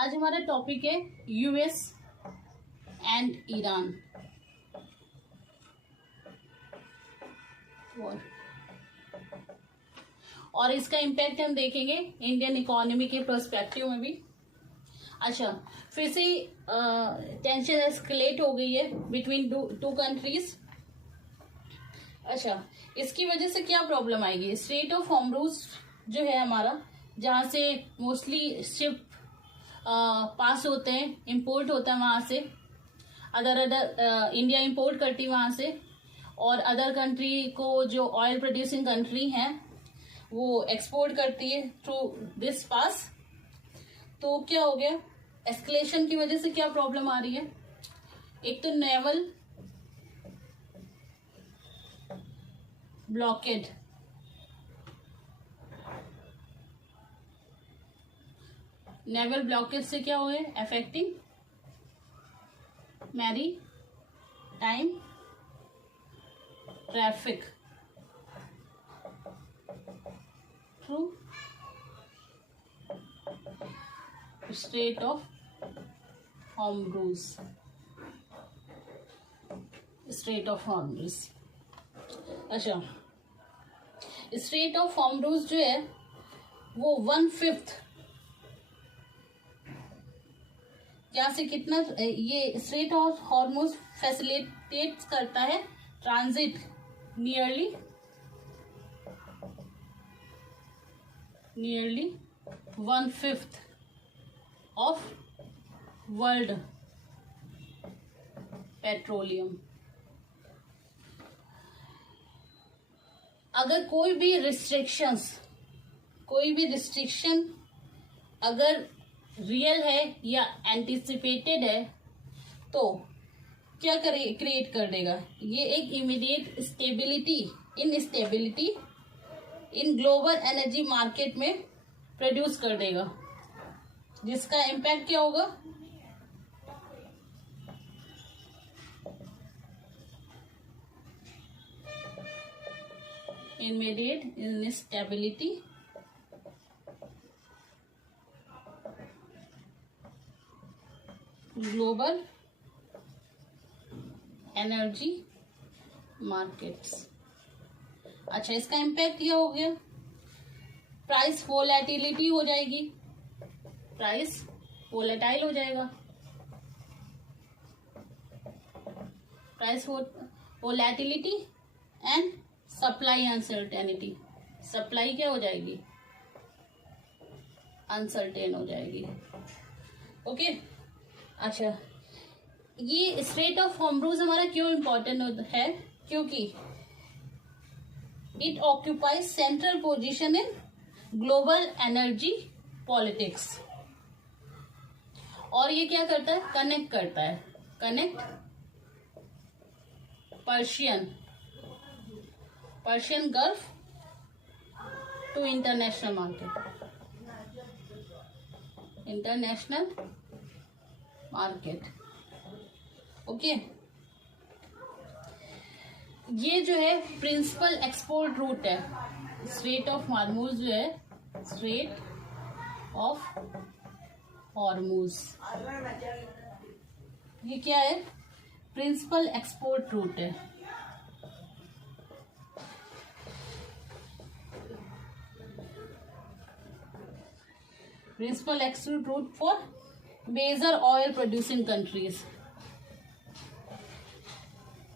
आज हमारा टॉपिक है यूएस एंड ईरान और इसका इम्पैक्ट हम देखेंगे इंडियन इकोनॉमी के पर्सपेक्टिव में भी। अच्छा, फिर से टेंशन एस्केलेट हो गई है बिटवीन टू कंट्रीज। अच्छा, इसकी वजह से क्या प्रॉब्लम आएगी? स्ट्रेट ऑफ हॉर्मुज़ जो है हमारा, जहाँ से मोस्टली शिप पास होते हैं, इंपोर्ट होता है वहाँ से, अदर इंडिया इंपोर्ट करती है वहाँ से, और अदर कंट्री को जो ऑयल प्रोड्यूसिंग कंट्री हैं वो एक्सपोर्ट करती है थ्रू दिस पास। तो क्या हो गया, एस्केलेशन की वजह से क्या प्रॉब्लम आ रही है? एक तो नेवल ब्लॉकेड, नेवल ब्लॉकेज से क्या हुए, affecting maritime traffic through strait of Hormuz. Strait of Hormuz, अच्छा, स्ट्रेट ऑफ हॉर्मुज़ जो है वो 1/5 यहाँ से कितना, ये स्ट्रेट ऑफ हॉर्मुज़ फैसिलिटेट करता है transit nearly 1/5 of world petroleum. अगर कोई भी रिस्ट्रिक्शन अगर रियल है या एंटिसिपेटेड है तो क्या क्रिएट कर देगा? ये एक immediate stability in global energy market में प्रोड्यूस कर देगा, जिसका इम्पैक्ट क्या होगा? Immediate instability global energy markets. अच्छा, इसका इम्पैक्ट यह हो गया, प्राइस वोलेटिलिटी हो जाएगी, प्राइस वोलेटाइल हो जाएगा, price volatility and supply uncertainty. Supply क्या हो जाएगी? अनसर्टेन हो जाएगी। ओके, अच्छा, ये स्ट्रेट ऑफ हॉर्मुज़ हमारा क्यों इम्पोर्टेंट है? क्योंकि it occupies central position in global energy politics. और ये क्या करता है? कनेक्ट करता है, connect Persian Gulf to international market. Okay, ये जो है प्रिंसिपल एक्सपोर्ट रूट है, स्ट्रेट ऑफ हॉर्मुज़ जो है, स्ट्रेट ऑफ हॉर्मुज़, ये क्या है? प्रिंसिपल एक्सपोर्ट रूट है। Principal export route for major oil producing countries,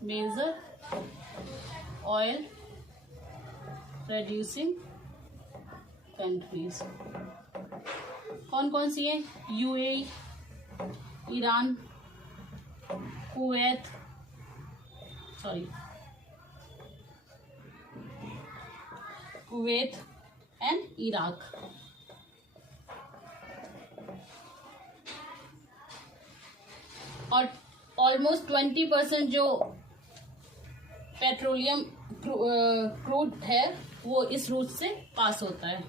major oil producing countries कौन कौन सी है? UAE, Iran, Kuwait and Iraq. और ऑलमोस्ट 20% जो पेट्रोलियम क्रूड है वो इस रूट से पास होता है,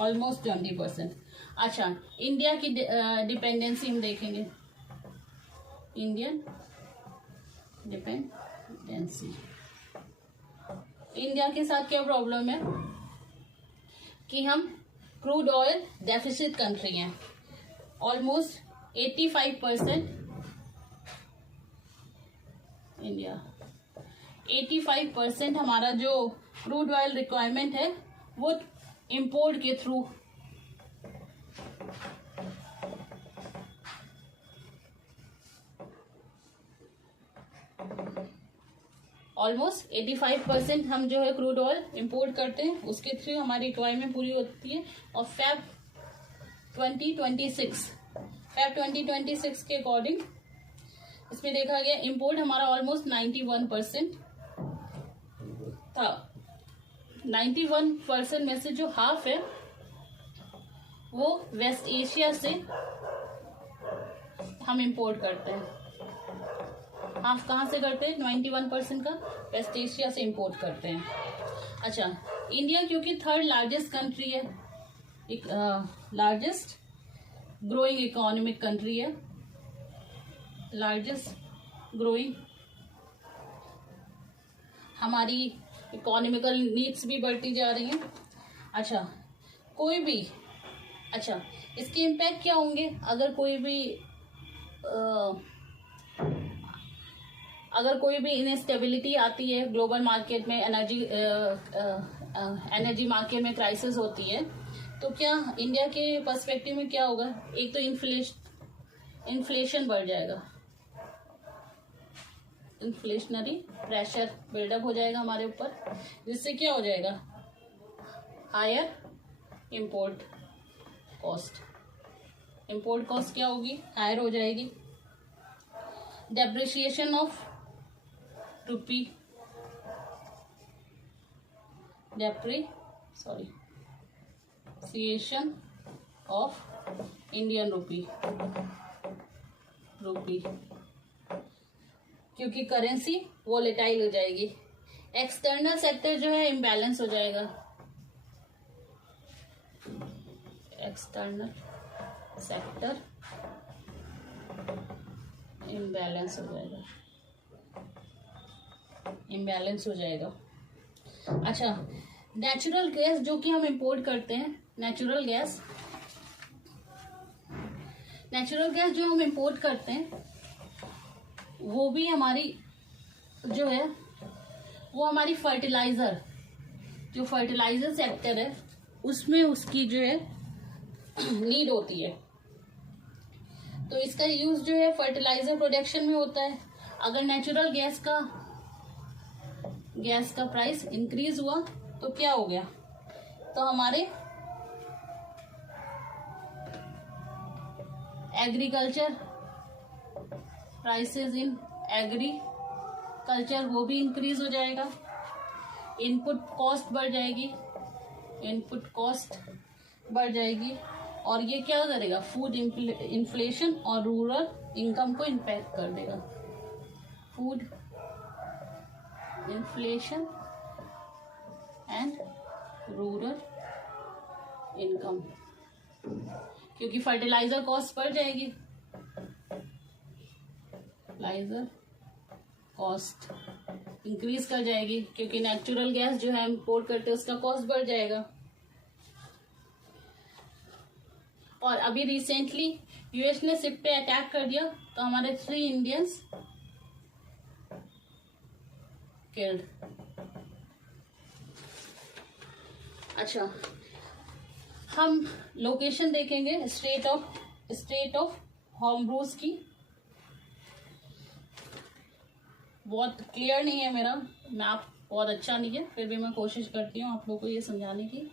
ऑलमोस्ट 20%। अच्छा, इंडिया की डिपेंडेंसी हम देखेंगे, इंडियन डिपेंडेंसी। इंडिया के साथ क्या प्रॉब्लम है कि हम क्रूड ऑयल डेफिसिट कंट्री हैं, ऑलमोस्ट 85%, इंडिया 85% हमारा जो क्रूड ऑयल रिक्वायरमेंट है वो इंपोर्ट के थ्रू ऑलमोस्ट 85% हम जो है क्रूड ऑयल इंपोर्ट करते हैं, उसके थ्रू हमारी रिक्वायरमेंट पूरी होती है। और फेब 2026 के अकॉर्डिंग इसमें देखा गया इंपोर्ट हमारा ऑलमोस्ट 91% था। 91% में से जो हाफ है वो वेस्ट एशिया से हम इंपोर्ट करते हैं। हाफ कहाँ से करते हैं? 91% का वेस्ट एशिया से इंपोर्ट करते हैं। अच्छा, इंडिया क्योंकि थर्ड लार्जेस्ट कंट्री है, एक लार्जेस्ट ग्रोइंग इकोनॉमिक कंट्री है, लार्जेस्ट ग्रोइंग, हमारी इकोनॉमिकल नीड्स भी बढ़ती जा रही हैं। अच्छा, इसके इम्पैक्ट क्या होंगे? अगर कोई भी इनस्टेबिलिटी आती है ग्लोबल मार्केट में, एनर्जी मार्केट में क्राइसिस होती है, तो क्या इंडिया के पर्सपेक्टिव में क्या होगा? एक तो इन्फ्लेशन बढ़ जाएगा, इन्फ्लेशनरी प्रेशर बिल्डअप हो जाएगा हमारे ऊपर, जिससे क्या हो जाएगा? Higher import cost. Import cost क्या होगी? हायर हो जाएगी। Depreciation of rupee, depreciation of Indian rupee, क्योंकि करेंसी वोलेटाइल हो जाएगी। एक्सटर्नल सेक्टर जो है इम्बैलेंस हो जाएगा, एक्सटर्नल सेक्टर इम्बैलेंस हो जाएगा। अच्छा, नेचुरल गैस जो कि हम इंपोर्ट करते हैं, नेचुरल गैस जो हम इंपोर्ट करते हैं वो भी हमारी जो है वो हमारी फर्टिलाइजर सेक्टर है उसमें उसकी जो है नीड होती है। तो इसका यूज जो है फर्टिलाइजर प्रोडक्शन में होता है। अगर नेचुरल गैस का प्राइस इंक्रीज हुआ तो क्या हो गया? तो हमारे एग्रीकल्चर प्राइसेस इन एग्रीकल्चर वो भी इंक्रीज हो जाएगा। इनपुट कॉस्ट बढ़ जाएगी और ये क्या करेगा? फूड इन्फ्लेशन और रूरल इनकम को इम्पैक्ट कर देगा। Food inflation and rural income, क्योंकि फर्टिलाइजर कॉस्ट बढ़ जाएगी, फर्टिलाइजर कॉस्ट इंक्रीज कर जाएगी, क्योंकि नेचुरल गैस जो है इंपोर्ट करते हैं उसका कॉस्ट बढ़ जाएगा। और अभी रिसेंटली यूएस ने शिप पे अटैक कर दिया तो हमारे 3 इंडियंस किल्ड। अच्छा, हम लोकेशन देखेंगे स्टेट ऑफ हॉर्मूज की। बहुत क्लियर नहीं है मेरा मैप, बहुत अच्छा नहीं है, फिर भी मैं कोशिश करती हूँ आप लोगों को ये समझाने की।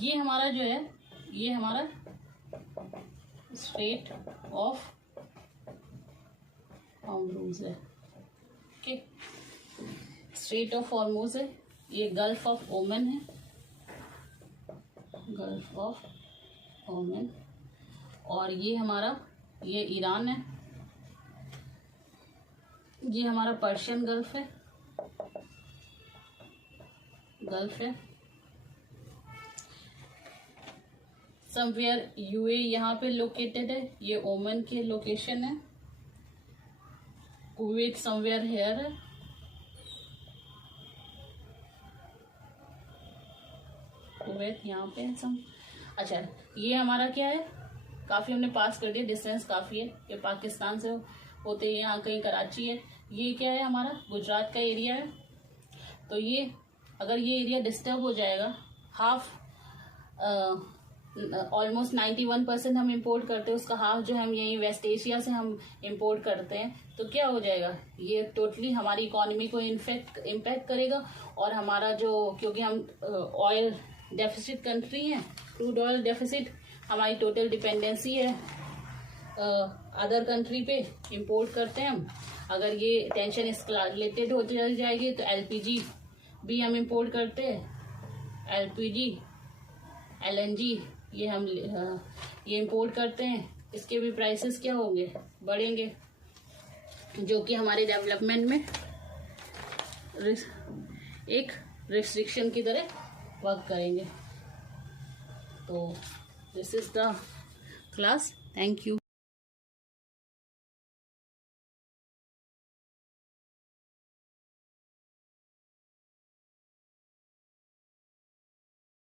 ये हमारा जो है, ये हमारा स्ट्रेट ऑफ हॉर्मूज है। ओके, स्ट्रेट ऑफ हॉर्मूज है। ये गल्फ ऑफ ओमन है, गल्फ ऑफ ओमन। और ये हमारा, ये ईरान है, ये हमारा पर्शियन गल्फ है, समवेयर यूए यहाँ पे लोकेटेड है, ये ओमन के लोकेशन है, कुवैत समवेयर हेयर है, कुवैत यहाँ पे है सम। अच्छा, ये हमारा क्या है, काफ़ी हमने पास कर दिया, डिस्टेंस काफ़ी है, ये पाकिस्तान से होते हैं, यहाँ कहीं कराची है। ये क्या है, हमारा गुजरात का एरिया है। तो ये अगर ये एरिया डिस्टर्ब हो जाएगा, हाफ ऑलमोस्ट 91% हम इंपोर्ट करते हैं, उसका हाफ जो हम यही वेस्ट एशिया से हम इंपोर्ट करते हैं, तो क्या हो जाएगा, ये टोटली हमारी इकोनॉमी को इम्पैक्ट करेगा। और हमारा जो, क्योंकि हम ऑयल डेफिसिट कंट्री हैं, क्रूड ऑयल डेफिसिट, हमारी टोटल डिपेंडेंसी है अदर कंट्री पे, इंपोर्ट करते हैं हम। अगर ये टेंशन एस्केलेटेड होती चली जाएगी तो एलपीजी भी हम इंपोर्ट करते हैं, एलपीजी एलएनजी ये हम ये इंपोर्ट करते हैं, इसके भी प्राइसेस क्या होंगे, बढ़ेंगे, जो कि हमारे डेवलपमेंट में एक रिस्ट्रिक्शन की तरह वर्क करेंगे। तो this is the class, thank you.